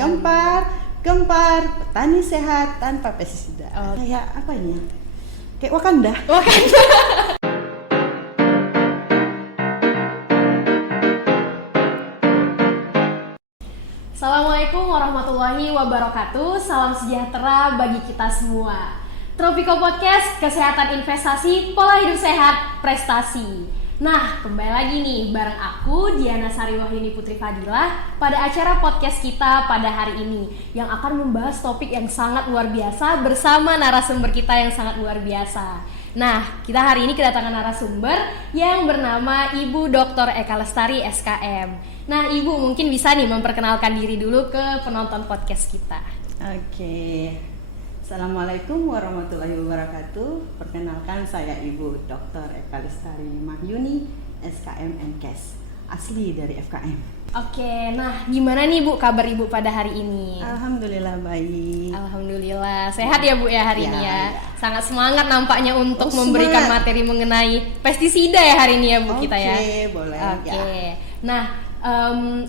Gempar, petani sehat tanpa pestisida. Kayak apa ini ya? Kayak Wakanda. Assalamualaikum warahmatullahi wabarakatuh. Salam sejahtera bagi kita semua. Tropico Podcast, kesehatan investasi, pola hidup sehat, prestasi. Nah, kembali lagi nih bareng aku Diana Sariwahyuni Putri Fadilah pada acara podcast kita pada hari ini yang akan membahas topik yang sangat luar biasa bersama narasumber kita yang sangat luar biasa. Nah, kita hari ini kedatangan narasumber yang bernama Ibu Dr. Eka Lestari SKM. Nah, Ibu mungkin bisa nih memperkenalkan diri dulu ke penonton podcast kita. Oke. Assalamualaikum warahmatullahi wabarakatuh. Perkenalkan, saya Ibu Dr. Eka Lestari Mahyuni SKM Menkes, asli dari FKM. Oke, nah gimana nih Bu kabar Ibu pada hari ini? Alhamdulillah baik. Alhamdulillah, sehat ya Bu ya hari ini ya. Ya. Sangat semangat nampaknya untuk Oh, memberikan semangat. materi mengenai pestisida ya hari ini ya Bu kita ya. Oke, boleh. Oke. Ya. Nah,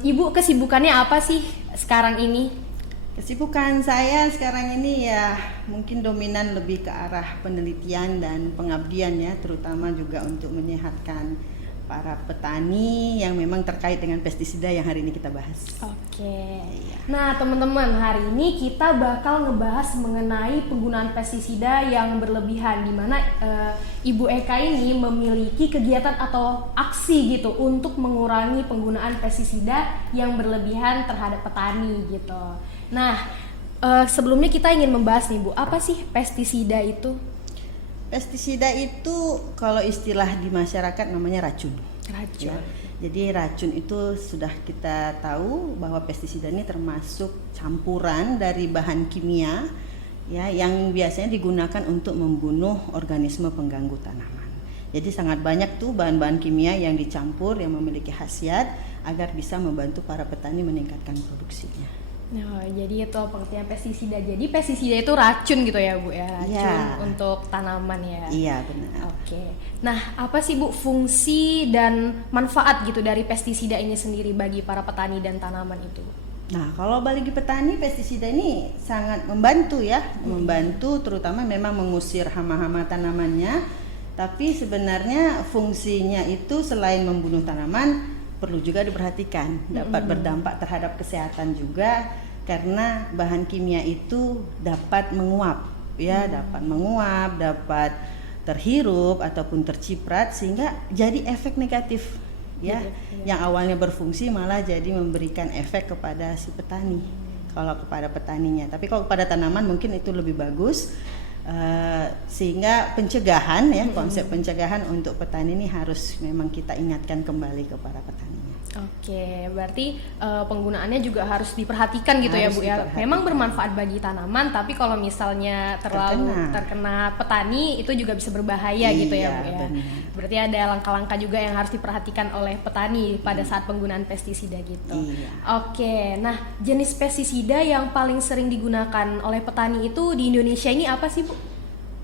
Ibu kesibukannya apa sih sekarang ini? Kesibukan saya sekarang ini ya mungkin dominan lebih ke arah penelitian dan pengabdian ya, terutama juga untuk menyehatkan para petani yang memang terkait dengan pestisida yang hari ini kita bahas. Oke. Iya. Nah, teman-teman, hari ini kita bakal ngebahas mengenai penggunaan pestisida yang berlebihan, di mana Ibu Eka ini memiliki kegiatan atau aksi gitu untuk mengurangi penggunaan pestisida yang berlebihan terhadap petani gitu. Nah, sebelumnya kita ingin membahas nih Bu, apa sih pestisida itu? Pestisida itu kalau istilah di masyarakat namanya racun. Racun. Ya. Jadi racun itu sudah kita tahu bahwa pestisida ini termasuk campuran dari bahan kimia ya yang biasanya digunakan untuk membunuh organisme pengganggu tanaman. Jadi sangat banyak tuh bahan-bahan kimia yang dicampur yang memiliki khasiat agar bisa membantu para petani meningkatkan produksinya. Nah, jadi itu pengertian pestisida. Jadi pestisida itu racun gitu ya Bu ya, racun Ya. untuk tanaman ya. Iya benar. Oke. Nah, apa sih Bu fungsi dan manfaat gitu dari pestisida ini sendiri bagi para petani dan tanaman itu? Nah, kalau bagi petani pestisida ini sangat membantu ya, membantu terutama memang mengusir hama-hama tanamannya. Tapi sebenarnya fungsinya itu selain membunuh tanaman perlu juga diperhatikan, dapat berdampak terhadap kesehatan juga karena bahan kimia itu dapat menguap ya, dapat terhirup ataupun terciprat sehingga jadi efek negatif ya. Yang awalnya berfungsi malah jadi memberikan efek kepada si petani. Kalau kepada petaninya, tapi kalau kepada tanaman mungkin itu lebih bagus. Sehingga pencegahan ya, konsep pencegahan untuk petani ini harus memang kita ingatkan kembali kepada petaninya. Oke, berarti penggunaannya juga harus diperhatikan gitu ya Harus Bu ya. diperhatikan. Memang bermanfaat bagi tanaman, tapi kalau misalnya terlalu terkena petani itu juga bisa berbahaya gitu ya Bu ya. Benar. Berarti ada langkah-langkah juga yang harus diperhatikan oleh petani pada saat penggunaan pestisida gitu. Iya. Oke, nah jenis pestisida yang paling sering digunakan oleh petani itu di Indonesia ini apa sih Bu?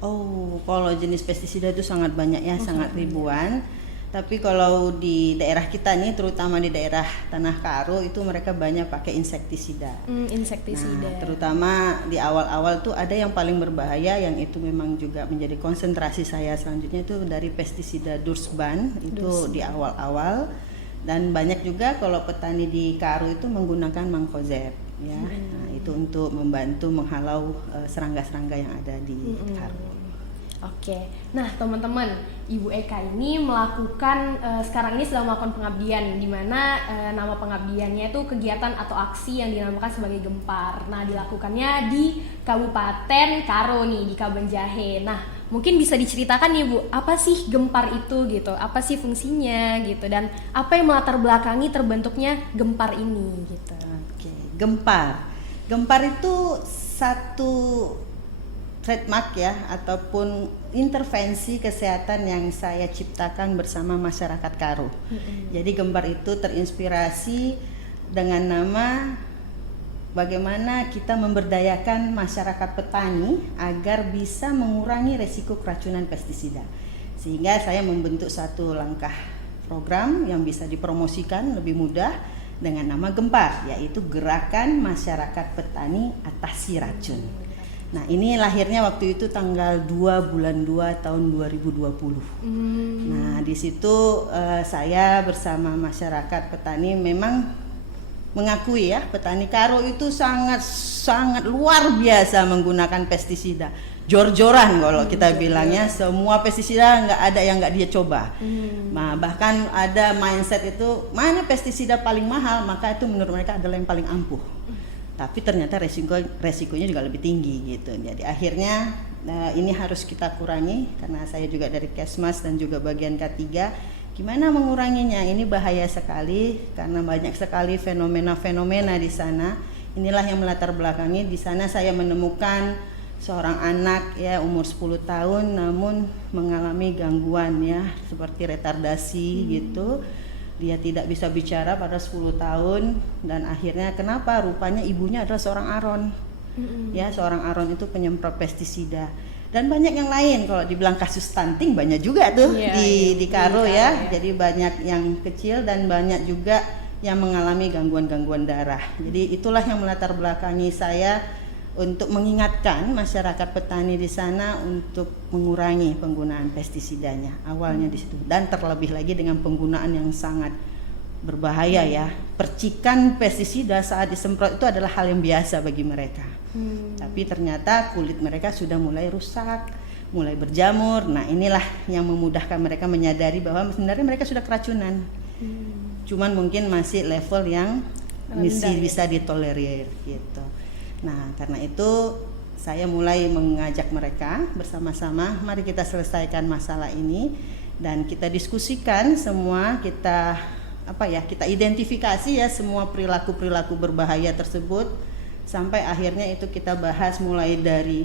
Oh, kalau jenis pestisida itu sangat banyak ya, sangat ribuan. Tapi kalau di daerah kita nih, terutama di daerah Tanah Karo itu mereka banyak pakai insektisida. Insektisida. Nah, terutama di awal-awal tuh ada yang paling berbahaya yang itu memang juga menjadi konsentrasi saya selanjutnya itu dari pestisida Dursban itu di awal-awal, dan banyak juga kalau petani di Karo itu menggunakan Mancozeb ya. Nah, itu untuk membantu menghalau serangga-serangga yang ada di Karo. Oke, nah teman-teman, Ibu Eka ini melakukan sekarang ini sedang melakukan pengabdian, di mana nama pengabdiannya itu kegiatan atau aksi yang dinamakan sebagai Gempar. Nah, dilakukannya di Kabupaten Karo nih, di Kabanjahe. Nah, mungkin bisa diceritakan nih Bu, apa sih Gempar itu gitu? Apa sih fungsinya gitu? Dan apa yang melatar belakangi terbentuknya Gempar ini gitu? Oke, Gempar. Gempar itu satu trademark ya ataupun intervensi kesehatan yang saya ciptakan bersama masyarakat Karo. Jadi Gempar itu terinspirasi dengan nama bagaimana kita memberdayakan masyarakat petani agar bisa mengurangi resiko keracunan pestisida. Sehingga saya membentuk satu langkah program yang bisa dipromosikan lebih mudah dengan nama GEMPAR, yaitu Gerakan Masyarakat Petani Atasi Racun. Nah, ini lahirnya waktu itu tanggal 2 bulan 2 tahun 2020. Nah, di situ saya bersama masyarakat petani memang mengakui ya, petani Karo itu sangat luar biasa menggunakan pestisida. Jor-joran kalau kita bilangnya, semua pestisida nggak ada yang nggak dia coba. Nah, bahkan ada mindset itu mana pestisida paling mahal, maka itu menurut mereka adalah yang paling ampuh. Tapi ternyata resikonya juga lebih tinggi gitu. Jadi akhirnya ini harus kita kurangi, karena saya juga dari Kesmas dan juga bagian K3. Gimana menguranginya? Ini bahaya sekali karena banyak sekali fenomena-fenomena di sana. Inilah yang melatar belakangi. Di sana saya menemukan seorang anak ya umur 10 tahun namun mengalami gangguan ya seperti retardasi gitu. Dia tidak bisa bicara pada 10 tahun dan akhirnya kenapa? Rupanya ibunya adalah seorang Aron. Ya, seorang Aron itu penyemprot pestisida. Dan banyak yang lain, kalau dibilang kasus stunting banyak juga tuh di Karo ya. Jadi banyak yang kecil dan banyak juga yang mengalami gangguan-gangguan darah. Jadi itulah yang melatar belakangi saya untuk mengingatkan masyarakat petani di sana untuk mengurangi penggunaan pestisidanya awalnya di situ, dan terlebih lagi dengan penggunaan yang sangat berbahaya ya. Percikan pestisida saat disemprot itu adalah hal yang biasa bagi mereka. Tapi ternyata kulit mereka sudah mulai rusak, mulai berjamur. Nah, inilah yang memudahkan mereka menyadari bahwa sebenarnya mereka sudah keracunan. Cuman mungkin masih level yang masih bisa ditolerir gitu. Nah, karena itu saya mulai mengajak mereka bersama-sama, mari kita selesaikan masalah ini dan kita diskusikan semua, kita identifikasi ya semua perilaku-perilaku berbahaya tersebut sampai akhirnya itu kita bahas mulai dari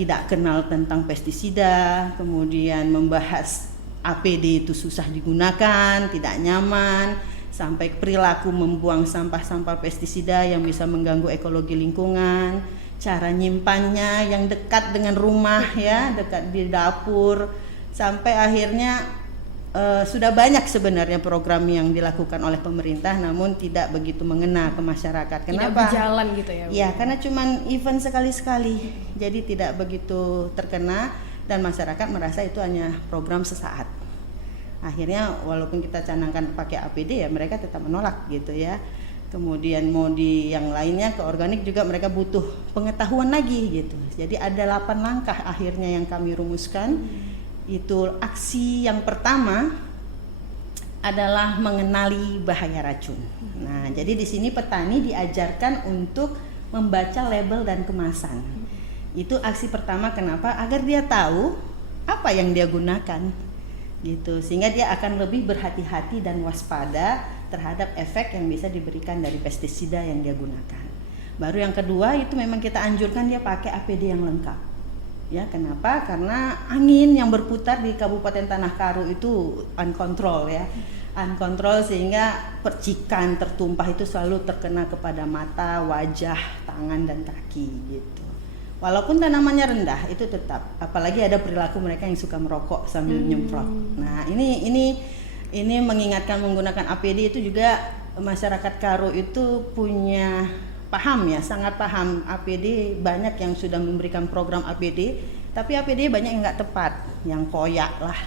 tidak kenal tentang pestisida, kemudian membahas APD itu susah digunakan, tidak nyaman, sampai perilaku membuang sampah-sampah pestisida yang bisa mengganggu ekologi lingkungan, cara nyimpannya yang dekat dengan rumah ya, dekat di dapur, sampai akhirnya sudah banyak sebenarnya program yang dilakukan oleh pemerintah namun tidak begitu mengena ke masyarakat. Kenapa? Tidak berjalan gitu ya? Ya, karena cuman event sekali-sekali, jadi tidak begitu terkena dan masyarakat merasa itu hanya program sesaat. Akhirnya walaupun kita canangkan pakai APD ya mereka tetap menolak gitu ya. Kemudian mau di yang lainnya ke organik juga mereka butuh pengetahuan lagi gitu. Jadi ada 8 langkah akhirnya yang kami rumuskan. Itu aksi yang pertama adalah mengenali bahaya racun. Nah, jadi di sini petani diajarkan untuk membaca label dan kemasan. Itu aksi pertama, kenapa? Agar dia tahu apa yang dia gunakan. Gitu, sehingga dia akan lebih berhati-hati dan waspada terhadap efek yang bisa diberikan dari pestisida yang dia gunakan. Baru yang kedua itu memang kita anjurkan dia pakai APD yang lengkap. Ya, kenapa? Karena angin yang berputar di Kabupaten Tanah Karo itu uncontrol ya. Uncontrol sehingga percikan tertumpah itu selalu terkena kepada mata, wajah, tangan dan kaki gitu. Walaupun tanamannya rendah itu tetap, apalagi ada perilaku mereka yang suka merokok sambil nyemprot. Nah, ini mengingatkan menggunakan APD itu juga masyarakat Karo itu punya paham ya, sangat paham APD. Banyak yang sudah memberikan program APD, tapi APD banyak yang nggak tepat, yang koyak lah,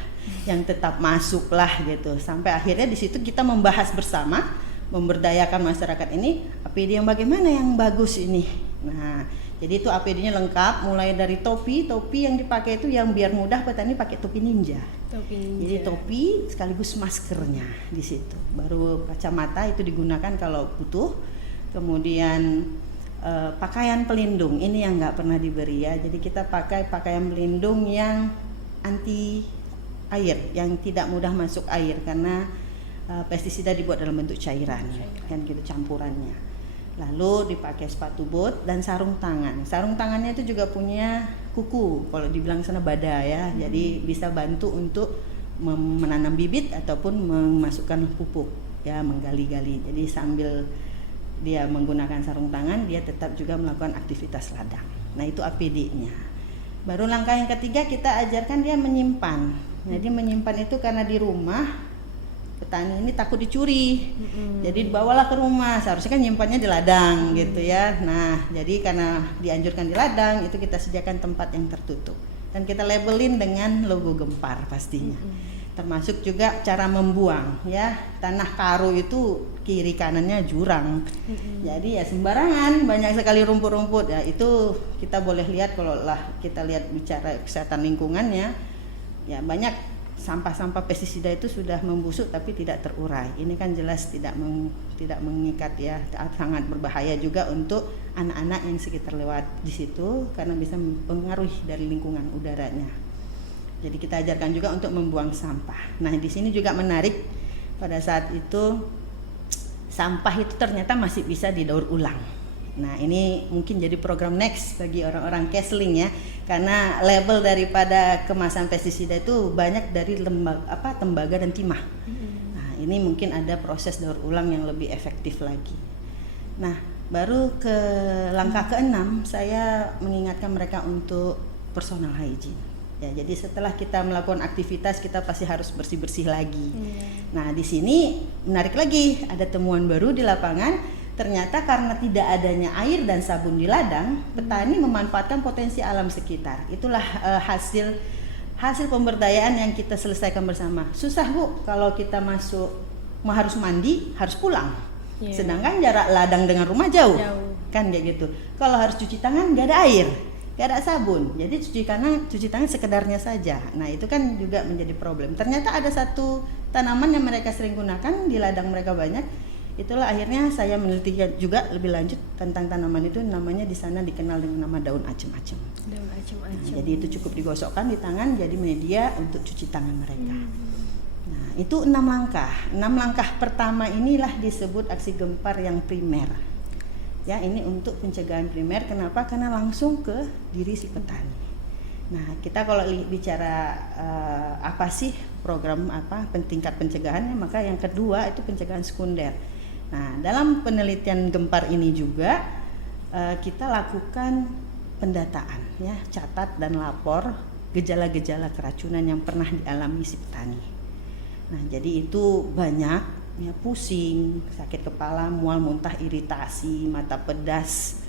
yang tetap masuk lah gitu. Sampai akhirnya di situ kita membahas bersama, memberdayakan masyarakat ini APD yang bagaimana yang bagus ini. Nah, jadi itu APD-nya lengkap, mulai dari topi yang dipakai itu yang biar mudah petani pakai topi ninja. Jadi topi sekaligus maskernya di situ. Baru kacamata itu digunakan kalau butuh. Kemudian pakaian pelindung ini yang nggak pernah diberi ya. Jadi kita pakai pakaian pelindung yang anti air, yang tidak mudah masuk air karena pestisida dibuat dalam bentuk cairan, kan gitu campurannya. Lalu dipakai sepatu bot dan sarung tangan. Sarung tangannya itu juga punya kuku, kalau dibilang sana bada ya. Jadi bisa bantu untuk menanam bibit ataupun memasukkan pupuk ya, menggali-gali. Jadi sambil dia menggunakan sarung tangan, dia tetap juga melakukan aktivitas ladang. Nah, itu APD-nya. Baru langkah yang ketiga kita ajarkan dia menyimpan. Jadi menyimpan itu karena di rumah petani ini takut dicuri. Jadi dibawalah ke rumah, seharusnya kan nyimpannya di ladang gitu ya. Nah, jadi karena dianjurkan di ladang, itu kita sediakan tempat yang tertutup. Dan kita labelin dengan logo Gempar pastinya. Termasuk juga cara membuang ya. Tanah Karo itu kiri kanannya jurang. Jadi ya sembarangan, banyak sekali rumput-rumput ya. Itu kita boleh lihat kalau lah kita lihat bicara kesehatan lingkungannya. Ya banyak sampah-sampah pestisida itu sudah membusuk tapi tidak terurai. Ini kan jelas tidak mengikat ya, sangat berbahaya juga untuk anak-anak yang sekitar lewat di situ karena bisa mempengaruhi dari lingkungan udaranya. Jadi kita ajarkan juga untuk membuang sampah. Nah, di sini juga menarik pada saat itu sampah itu ternyata masih bisa didaur ulang. Nah, ini mungkin jadi program next bagi orang-orang Kesling ya, karena label daripada kemasan pestisida itu banyak dari tembaga dan timah. Nah, ini mungkin ada proses daur ulang yang lebih efektif lagi. Nah, baru ke langkah ke-6 saya mengingatkan mereka untuk personal hygiene. Ya, jadi setelah kita melakukan aktivitas kita pasti harus bersih-bersih lagi. Nah, di sini menarik lagi, ada temuan baru di lapangan. Ternyata karena tidak adanya air dan sabun di ladang, petani memanfaatkan potensi alam sekitar. Itulah hasil pemberdayaan yang kita selesaikan bersama. Susah Bu, kalau kita harus mandi, harus pulang. Sedangkan jarak ladang dengan rumah jauh. Kan kayak gitu. Kalau harus cuci tangan nggak ada air, nggak ada sabun. Jadi cuci tangan sekedarnya saja. Nah, itu kan juga menjadi problem. Ternyata ada satu tanaman yang mereka sering gunakan di ladang mereka banyak. Itulah akhirnya saya meneliti juga lebih lanjut tentang tanaman itu, namanya di sana dikenal dengan nama daun acem-acem. Daun acem-acem. Nah, jadi itu cukup digosokkan di tangan jadi media untuk cuci tangan mereka. Nah, itu 6 langkah. 6 langkah pertama inilah disebut aksi Gempar yang primer. Ya, ini untuk pencegahan primer. Kenapa? Karena langsung ke diri si petani. Nah, kita kalau bicara apa sih program tingkat pencegahannya, maka yang kedua itu pencegahan sekunder. Nah, dalam penelitian Gempar ini juga kita lakukan pendataan ya, catat dan lapor gejala-gejala keracunan yang pernah dialami si petani. Nah, jadi itu banyak ya, pusing, sakit kepala, mual, muntah, iritasi, mata pedas,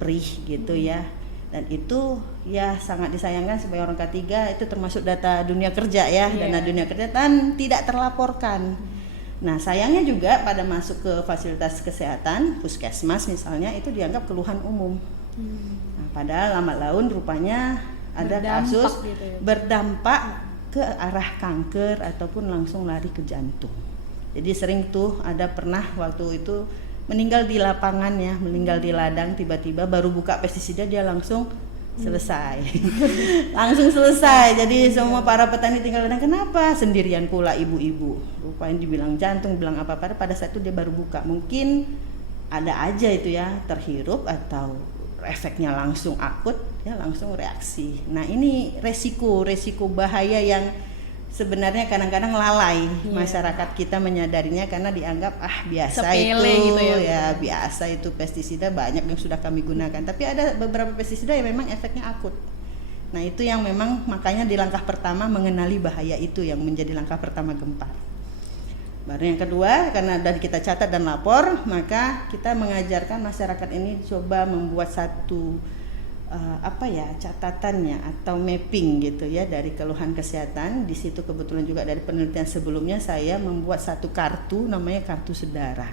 perih gitu ya. Dan itu ya sangat disayangkan sebagai orang K3, itu termasuk data dunia kerja ya, dana dunia kerja dan tidak terlaporkan. Nah, sayangnya juga pada masuk ke fasilitas kesehatan, puskesmas misalnya, itu dianggap keluhan umum. Nah, padahal lambat laun rupanya ada kasus gitu ya, berdampak ke arah kanker ataupun langsung lari ke jantung. Jadi sering tuh ada pernah waktu itu meninggal di lapangan ya, meninggal di ladang, tiba-tiba baru buka pestisida dia langsung selesai. Langsung selesai. Jadi semua para petani tinggal ladang, kenapa? Sendirian pula ibu-ibu. Rupanya dibilang jantung, bilang apa-apa, pada saat itu dia baru buka. Mungkin ada aja itu ya, terhirup atau efeknya langsung akut ya, langsung reaksi. Nah, ini resiko bahaya yang sebenarnya kadang-kadang lalai masyarakat kita menyadarinya karena dianggap biasa sepele itu gitu ya, biasa itu pestisida banyak yang sudah kami gunakan, tapi ada beberapa pestisida yang memang efeknya akut. Nah, itu yang memang makanya di langkah pertama mengenali bahaya itu yang menjadi langkah pertama Gempar. Baru yang kedua, karena dari kita catat dan lapor, maka kita mengajarkan masyarakat ini coba membuat satu catatannya atau mapping gitu ya dari keluhan kesehatan. Di situ kebetulan juga dari penelitian sebelumnya saya membuat satu kartu namanya kartu sedara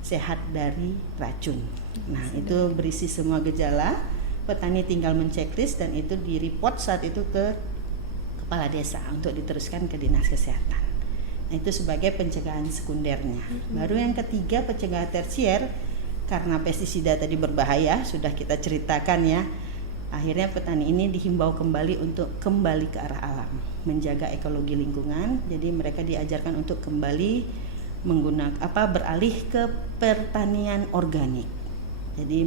sehat dari racun. Nah, itu berisi semua gejala, petani tinggal menceklis dan itu di-report saat itu ke kepala desa untuk diteruskan ke dinas kesehatan. Nah, itu sebagai pencegahan sekundernya. Baru yang ketiga, pencegahan tersier. Karena pestisida tadi berbahaya, sudah kita ceritakan ya. Akhirnya petani ini dihimbau kembali untuk kembali ke arah alam, menjaga ekologi lingkungan. Jadi mereka diajarkan untuk kembali beralih ke pertanian organik. Jadi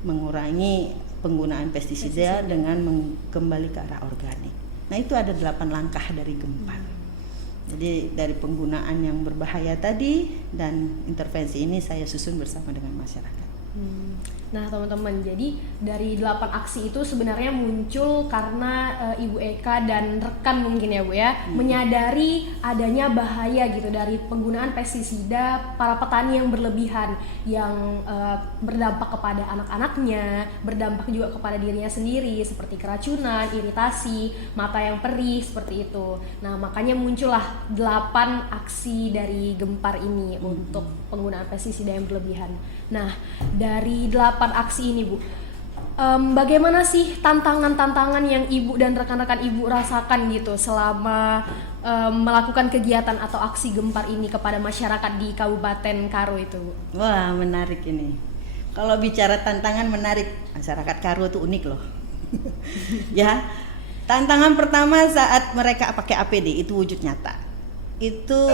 mengurangi penggunaan pestisida dengan kembali ke arah organik. Nah, itu ada 8 langkah dari Gempar. Jadi dari penggunaan yang berbahaya tadi dan intervensi ini saya susun bersama dengan masyarakat. Nah teman-teman, jadi dari 8 aksi itu sebenarnya muncul karena Ibu Eka dan rekan mungkin ya Bu ya, menyadari adanya bahaya gitu dari penggunaan pestisida para petani yang berlebihan, yang berdampak kepada anak-anaknya, berdampak juga kepada dirinya sendiri seperti keracunan, iritasi, mata yang perih seperti itu. Nah makanya muncullah 8 aksi dari Gempar ini untuk penggunaan pestisida yang berlebihan. Nah dari 8 aksi ini Bu, bagaimana sih tantangan-tantangan yang Ibu dan rekan-rekan Ibu rasakan gitu selama melakukan kegiatan atau aksi Gempar ini kepada masyarakat di Kabupaten Karo itu Bu? Wah, menarik ini. Kalau bicara tantangan menarik, masyarakat Karo itu unik loh. Ya, tantangan pertama saat mereka pakai APD itu wujud nyata. Itu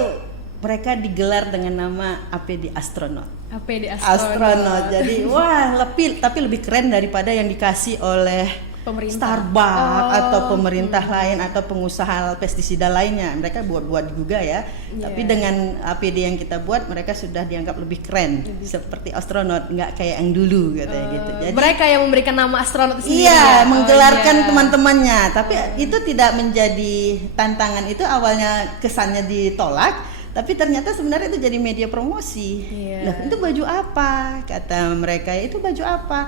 mereka digelar dengan nama APD Astronot. APD Astronot. Jadi wah, lebih keren daripada yang dikasih oleh pemerintah. Starbucks atau pemerintah lain atau pengusaha pestisida lainnya. Mereka buat juga ya. Tapi dengan APD yang kita buat, mereka sudah dianggap lebih keren, seperti astronot, nggak kayak yang dulu katanya gitu. Jadi mereka yang memberikan nama astronot sendiri. iya, menggelarkan teman-temannya. Tapi itu tidak menjadi tantangan, itu awalnya kesannya ditolak. Tapi ternyata sebenarnya itu jadi media promosi. Loh, itu baju apa? Kata mereka, itu baju apa?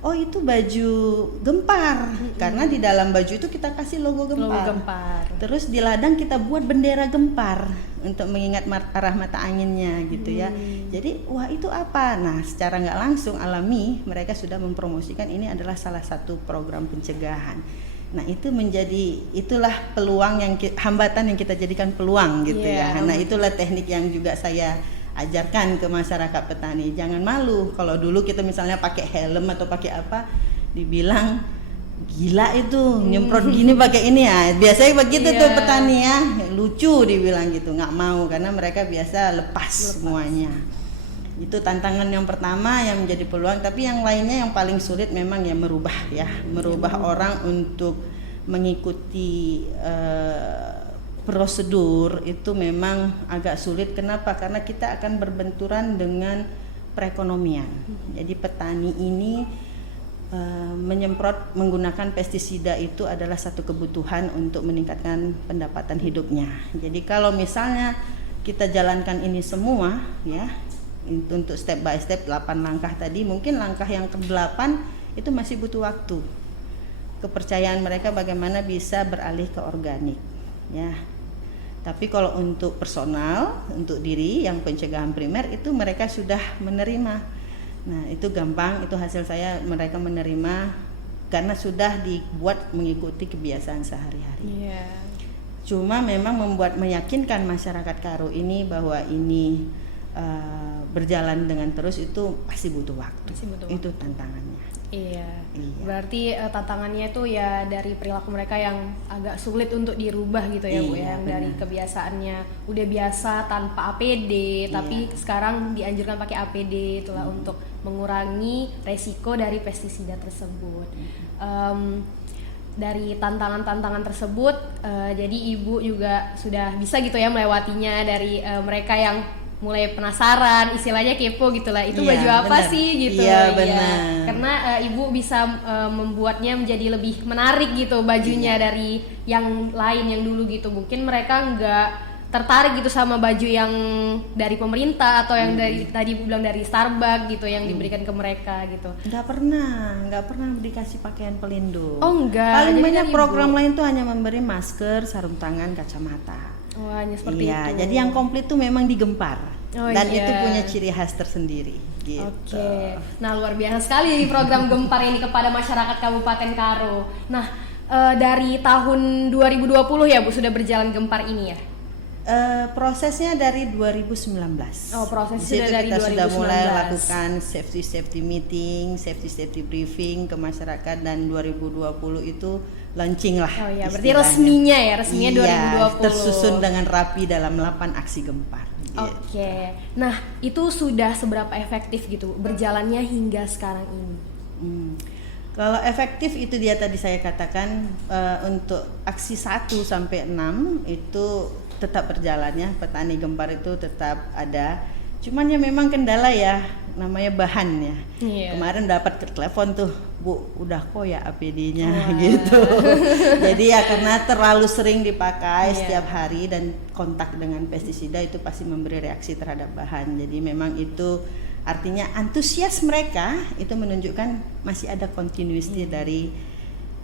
Oh, itu baju Gempar. Karena di dalam baju itu kita kasih logo Gempar. Terus di ladang kita buat bendera Gempar untuk mengingat arah mata anginnya gitu ya. Jadi wah, itu apa? Nah, secara nggak langsung alami mereka sudah mempromosikan ini adalah salah satu program pencegahan. Nah, itulah peluang yang hambatan yang kita jadikan peluang gitu ya. Nah, itulah teknik yang juga saya ajarkan ke masyarakat petani. Jangan malu kalau dulu kita misalnya pakai helm atau pakai apa, dibilang gila itu nyemprot gini pakai ini ya. Biasanya begitu tuh petani ya, lucu dibilang gitu, nggak mau karena mereka biasa lepas semuanya. Itu tantangan yang pertama yang menjadi peluang. Tapi yang lainnya yang paling sulit memang ya merubah orang untuk mengikuti prosedur itu memang agak sulit. Kenapa? Karena kita akan berbenturan dengan perekonomian. Jadi petani ini menyemprot menggunakan pestisida itu adalah satu kebutuhan untuk meningkatkan pendapatan hidupnya. Jadi kalau misalnya kita jalankan ini semua ya, untuk step by step 8 langkah tadi, mungkin langkah yang ke-8 itu masih butuh waktu. Kepercayaan mereka bagaimana bisa beralih ke organik ya. Tapi kalau untuk personal, untuk diri yang pencegahan primer itu mereka sudah menerima. Nah, itu gampang, itu hasil saya, mereka menerima karena sudah dibuat mengikuti kebiasaan sehari-hari. Cuma memang meyakinkan masyarakat Karo ini bahwa ini berjalan dengan terus itu pasti butuh waktu. Itu tantangannya. Iya. Berarti tantangannya itu ya dari perilaku mereka yang agak sulit untuk dirubah gitu ya Bu ya, yang dari kebiasaannya udah biasa tanpa APD, tapi sekarang dianjurkan pakai APD, itulah untuk mengurangi resiko dari pestisida tersebut. Dari tantangan-tantangan tersebut, jadi Ibu juga sudah bisa gitu ya melewatinya. Dari mereka yang mulai penasaran, istilahnya kepo gitulah, itu baju apa sih gitu. Benar. Karena Ibu bisa membuatnya menjadi lebih menarik gitu bajunya dari yang lain yang dulu gitu. Mungkin mereka nggak tertarik gitu sama baju yang dari pemerintah atau yang dari tadi Ibu bilang dari Starbucks gitu yang diberikan ke mereka gitu. Nggak pernah dikasih pakaian pelindung. Oh enggak. Paling banyak program lain tuh hanya memberi masker, sarung tangan, kacamata. Oh, hanya seperti itu. Jadi yang komplit tuh memang digempar. Dan itu punya ciri khas tersendiri gitu. Oke. Nah, luar biasa sekali program Gempar ini kepada masyarakat Kabupaten Karo. Nah, dari tahun 2020 ya Bu sudah berjalan Gempar ini ya? Prosesnya dari 2019. Oh, prosesnya dari 2019. Kita sudah mulai lakukan safety meeting, safety briefing ke masyarakat, dan 2020 itu launching lah. Oh iya, berarti resminya 2020. Tersusun dengan rapi dalam 8 aksi Gempar. Gitu. Oke. Nah, itu sudah seberapa efektif gitu berjalannya hingga sekarang ini? Kalau efektif itu dia tadi saya katakan, untuk aksi 1 sampai 6 itu tetap berjalannya, petani Gempar itu tetap ada. Cuman ya memang kendala ya, namanya bahan ya. Iya. Kemarin dapat telepon tuh, Bu, udah kok ya APD-nya Wah. gitu. Jadi ya karena terlalu sering dipakai Iya. setiap hari dan kontak dengan pestisida itu pasti memberi reaksi terhadap bahan. Jadi memang itu artinya antusias mereka itu menunjukkan masih ada continuity dari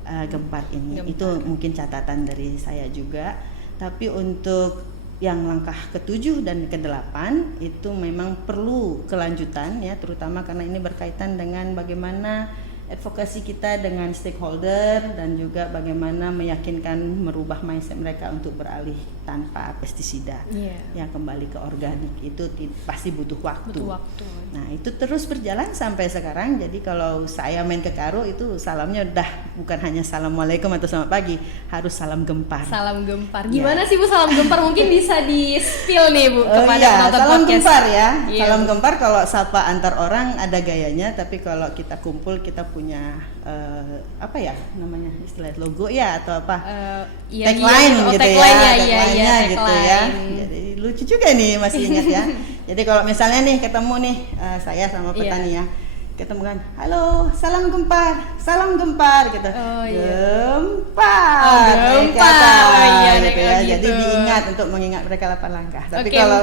Gempar ini. Gempar. Itu mungkin catatan dari saya juga. Tapi untuk yang langkah ke-7 dan ke-8 itu memang perlu kelanjutan ya, terutama karena ini berkaitan dengan bagaimana advokasi kita dengan stakeholder dan juga bagaimana meyakinkan merubah mindset mereka untuk beralih tanpa pestisida. Iya. Ya kembali ke organik itu pasti butuh waktu. Butuh waktu. Nah itu terus berjalan sampai sekarang. Jadi kalau saya main ke Karo itu salamnya udah bukan hanya assalamualaikum atau selamat pagi, harus salam gempar. Salam Gempar. Ya. Gimana sih Bu salam Gempar? Mungkin bisa di-spill nih Bu Oh kepada iya, penonton salam podcast. gempar ya. Iya. Salam gempar kalau sapa antar orang ada gayanya, tapi kalau kita kumpul kita punya apa ya namanya istilah logo ya atau apa? Iya, Tagline iya. Oh, gitu tagline ya, iya, tagline-nya gitu tagline. ya. Jadi lucu juga nih masih ingat ya. Jadi kalau misalnya nih ketemu nih saya sama Iya. petani ya, ketemu kan, halo, salam gempar gitu. Oh, iya. Gempar. Oh, naik ke gempar. atas, Oh, iya, gitu naik ya. kayak Jadi gitu. diingat untuk mengingat mereka 8 langkah. Tapi Oke, kalau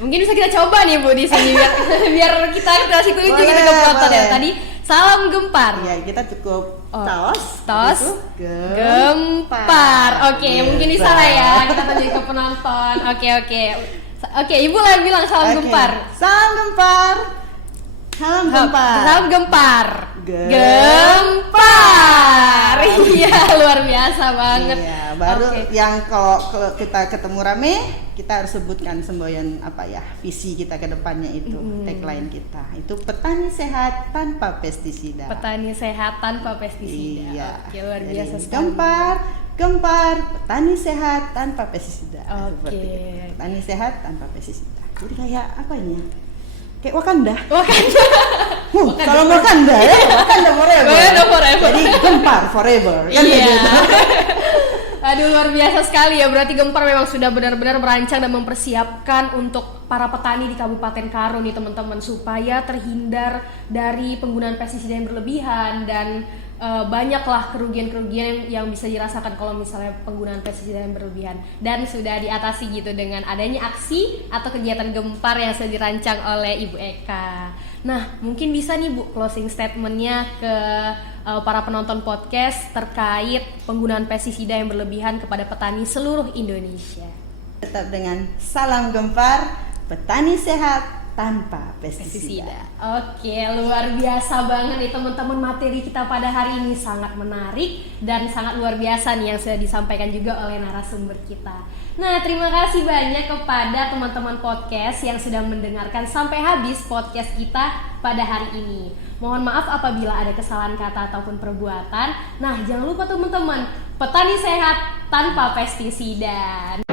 mungkin bisa kita coba nih Bu di sini biar biar kita kasih tunjuk Boleh, gitu ke penonton ya. boleh. Tadi salam Gempar. ya kita cukup Oh, tos, tos, habis itu Gempar. Oke, mungkin di sana ya kita tunjuk ke penonton. Oke. Oke, Ibu lah bilang salam Oke. Gempar. Salam gempar. Salam gempar. Salam Gempar. Gempar. Iya, luar biasa banget. Iya, baru Oke. yang kalau kita ketemu rame, kita harus sebutkan semboyan apa ya, visi kita ke depannya itu, tagline kita. Itu petani sehat tanpa pestisida. Petani sehat tanpa pestisida. Iya. Oke, luar Jadi, biasa sekali. Gempar, petani sehat tanpa pestisida. Oke. Seperti itu. Petani sehat tanpa pestisida. Jadi kayak apa ini ya? Kayak Wakanda. Wakanda. Salam Wakanda ya, Wakanda forever. Wakanda forever. Jadi gempar forever. Kan kayak Iya. gitu. Aduh, luar biasa sekali ya. Berarti Gempar memang sudah benar-benar merancang dan mempersiapkan untuk para petani di Kabupaten Karo nih teman-teman, supaya terhindar dari penggunaan pestisida yang berlebihan dan banyaklah kerugian-kerugian yang bisa dirasakan kalau misalnya penggunaan pestisida yang berlebihan, dan sudah diatasi gitu dengan adanya aksi atau kegiatan Gempar yang sudah dirancang oleh Ibu Eka. Nah, mungkin bisa nih Bu closing statementnya ke para penonton podcast terkait penggunaan pestisida yang berlebihan kepada petani seluruh Indonesia. Tetap dengan salam gempar, petani sehat tanpa pestisida. Oke, luar biasa banget nih teman-teman, materi kita pada hari ini sangat menarik dan sangat luar biasa nih yang sudah disampaikan juga oleh narasumber kita. Nah, terima kasih banyak kepada teman-teman podcast yang sudah mendengarkan sampai habis podcast kita pada hari ini. Mohon maaf apabila ada kesalahan kata ataupun perbuatan. Nah, jangan lupa teman-teman, petani sehat tanpa pestisida.